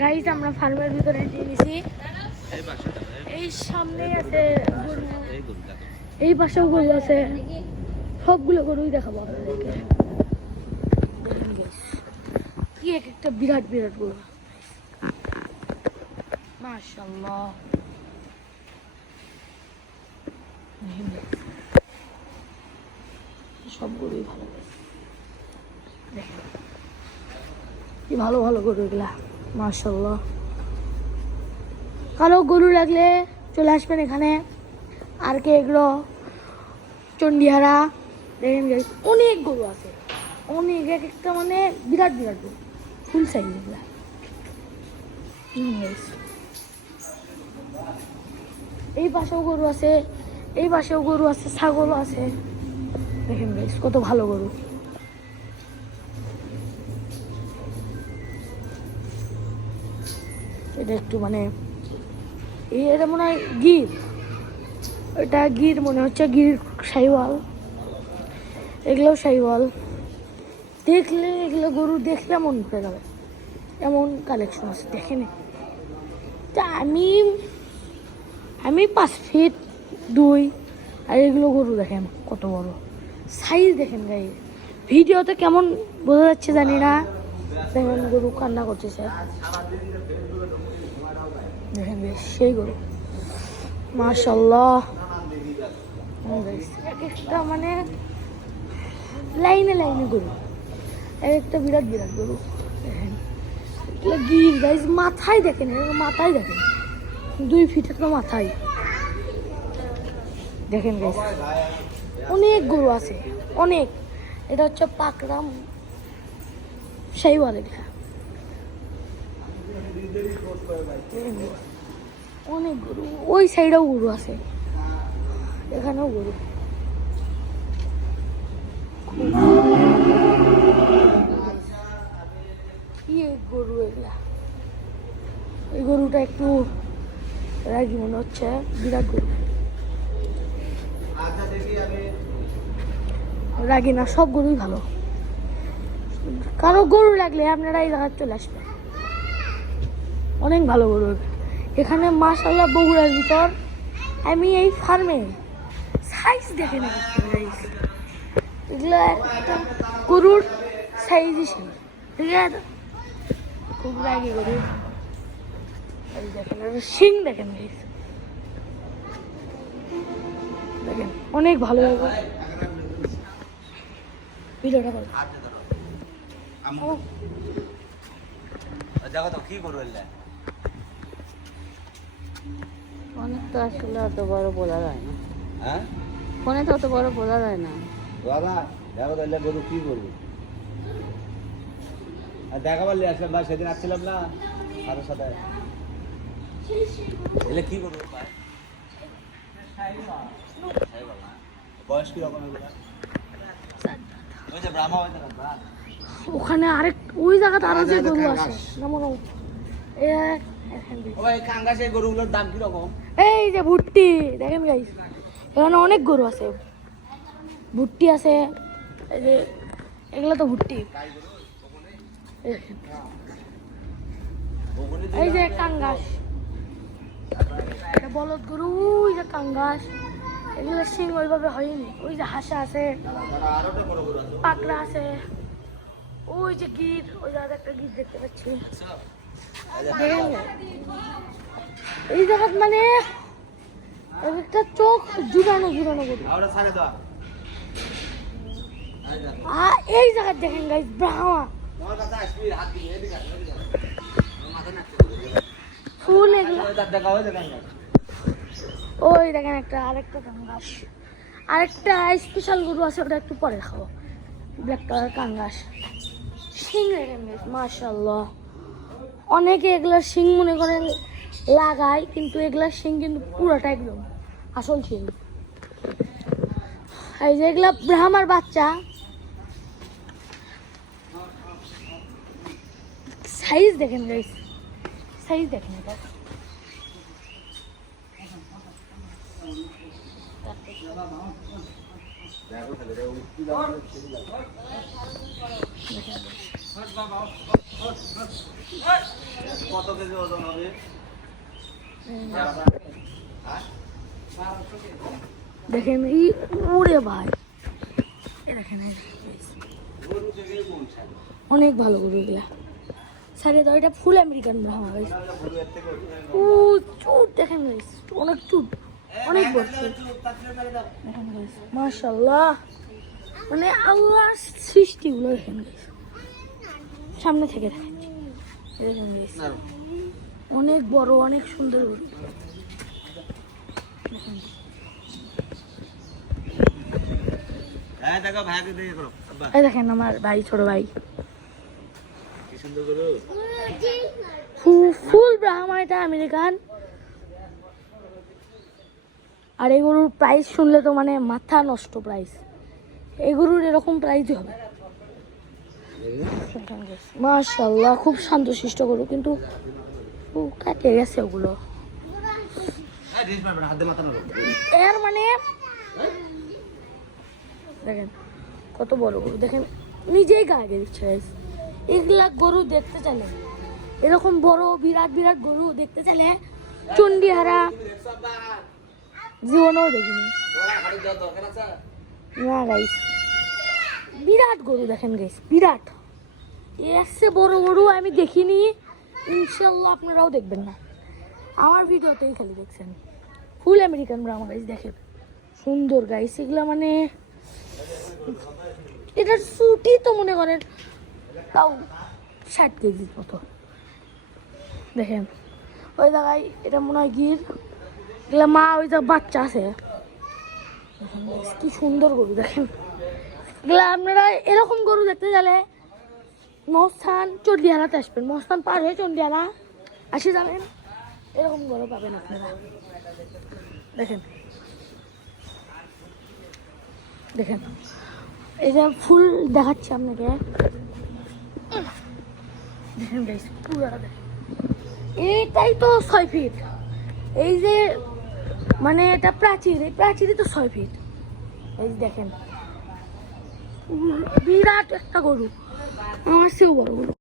Guys আমরা ফার্মের ভিতরে নিছি এই সামনেই আছে এই পাশেও গরু আছে। সবগুলো গরুই দেখাবো আপনাদেরকে। কি এক একটা বিরাট বিরাট গরু। মাশাল্লাহ সব গরুই ভালো। কি ভালো ভালো গরু এগুলা। মাশাল্লাহ কারও গরু লাগলে চলে আসবেন এখানে। আর কে এগুলো? চন্ডিহারা দেখেন অনেক গরু আছে। অনেক, এক একটা মানে বিরাট বিরাট গরু। ফুল সাইজ এগুলা। এই পাশেও গরু আছে, এই পাশেও গরু আছে, ছাগলও আছে। দেখেন কত ভালো গরু। এটা একটু মানে এটা মনে হয় গির। এটা গির মনে হচ্ছে, গির সাইওয়াল। এগুলোও সাইওয়াল। দেখলে এগুলো গরু দেখলে মন ভরে যাবে। এমন কালেকশন আছে দেখেন তা আমি আমি পাঁচ ফিট দুই, আর এগুলো গরু দেখেন কত বড়। সাইজ দেখেন গাই। ভিডিওতে কেমন বোঝা যাচ্ছে জানি না। দেখেন গরু কান্না করতেছে দেখেন বেশ সেই গরু। মাশাল্লাহ এক একটা মানে লাইনে লাইনে গরু। এক একটা বিরাট বিরাট গরু। দেখেন। গির গাইজ মাথায় দেখেন মাথায় দেখেন। দুই ফিটের তো মাথায়। দেখেন গাইজ অনেক গরু আছে, অনেক। এটা হচ্ছে পাকরাম, সেই বলে অনেক গরু। ওই সাইডেও গরু আছে। এখানেও গরু। কি এই গরু এগুলা? এই গরুটা একটু রাগি মনে হচ্ছে বিরাট গরু। রাগি না সব গরুই ভালো। কারও গরু লাগলে আপনারা এই জায়গায় চলে আসবেন। অনেক ভালো গরু। এখানে মাসাল্লাহ বগুড়ার ভিতর আমি এই ফার্মে সাইজ দেখে না এগুলো একটা গরুর সাইজই ছিল ঠিক আছে? খুব রাগি গরু। দেখেন শিং দেখেন দেখেন অনেক ভালো লাগে ভিডিওটা করো। দেখো তো কি গরু এলে ফোনে তো আসলে অত বড় বোঝা যায় না। হ্যাঁ? ফোনে তো অত বড় যায় না। দাদা দেখো তো এলে গরু কি গরু আর লিয়ে আসলাম ভাই সেদিন আসছিলাম না কারোর সাথে। এলে কি গরু ভাই? সাইবাল না? বয়স কি রকম ওই যে ব্রাহ্মা হয়েছে ওখানে আরেক ওই জায়গাতে আরও যে গরু আছে। এই যে ভুট্টি, দেখেন গাইস এখানে অনেক গরু আছে। ভুট্টি আছে, এই যে, এগুলো তো ভুট্টি। এই যে কাঙ্গাস এটা বলদ গরু, ওই যে কাঙ্গাস এগুলো সিং ওইভাবে হয়নি। ওই যে হাসা আছে, পাকড়া আছে। ওই যে গির, ওই জায়গাতে একটা গির দেখতে পাচ্ছি। এই জায়গাত মানে এক একটা চোখ জুড়ানো জুড়ানো আর এই জায়গায় দেখেন গাইস ব্রাহ্মা। ফুল ওই দেখেন। একটা আরেকটা কাঙ্গাস আরেকটা স্পেশাল গরু আছে ওটা একটু পরে খাব ব্ল্যাক কালার কাঙ্গাস গাইস মাশাল্লাহ অনেকে এগুলার শিং মনে করেন লাগায়, কিন্তু এগুলার শিং কিন্তু পুরোটা একদম আসল শিং। এই যে এগুলা ব্রাহ্মার বাচ্চা। সাইজ দেখেন গাইস সাইজ দেখেন এটা। কত কেজি ওজন হবে? দেখেন এই উড়ে ভাই। অনেক ভালো গরু এগুলা। সাড়ে তো এটা ফুল আমেরিকান ব্রাহ্মা গাইস চুট, দেখেন গাইস অনেক চুট, অনেক বড় মাশাল্লাহ মানে আল্লাহর সৃষ্টিগুলো, দেখেন গাইস সামনে থেকে দেখাচ্ছি। অনেক বড় অনেক সুন্দর গরু দেখেন হ্যাঁ দেখেন আমার ভাই ছোট ভাই। ফুল এটা আমেরিকান। আর এই গরুর প্রাইস শুনলে তো মানে মাথা নষ্ট প্রাইস এই গরুর এরকম প্রাইসই হবে। মাশাল্লাহ খুব শান্তশিষ্ট গরু, কিন্তু কাটে গেছে ওগুলো। এর মানে দেখেন, কত বড় গরু, দেখেন, নিজেই গা আগে দিচ্ছে। এগুলা গরু দেখতে চাইলে, এরকম বড়, বিরাট বিরাট গরু দেখতে চাইলে চন্ডিহারা জীবনেও দেখিনি। না গাইস বিরাট গরু দেখেন গাইস বিরাট। এসে বড় গরু, আমি দেখিনি। ইনশাল্লাহ আপনারাও দেখবেন না। আমার ভিডিওতেই খালি দেখছেন। ফুল আমেরিকান ব্রাহ্মা গাইস দেখেন। সুন্দর গাইস এগুলো মানে এটার সুটি তো মনে করেন, তাও ষাট কেজির মতো। দেখেন, ওই জায়গায় এটা মনে হয় গির। এগুলা মা, ওই জায়গায় বাচ্চা আছে। কি সুন্দর গরু, দেখেন। এগুলা আপনারা এরকম গরু দেখতে গেলে মস্তান চন্ডিহালাতে আসবেন। মস্তান পার হয়ে চন্ডিহালা আসে যাবেন। এরকম গরু পাবেন আপনারা। দেখেন। দেখেন। এই যে ফুল দেখাচ্ছি আপনাকে। দেখেন গাইস পুরোটা এইটাই তো ছয় ফিট এই যে মানে এটা প্রাচীর, এই প্রাচীরই তো ছয় ফিট এই দেখেন। বিরাট একটা গরু। আমার সেও বড় গরু।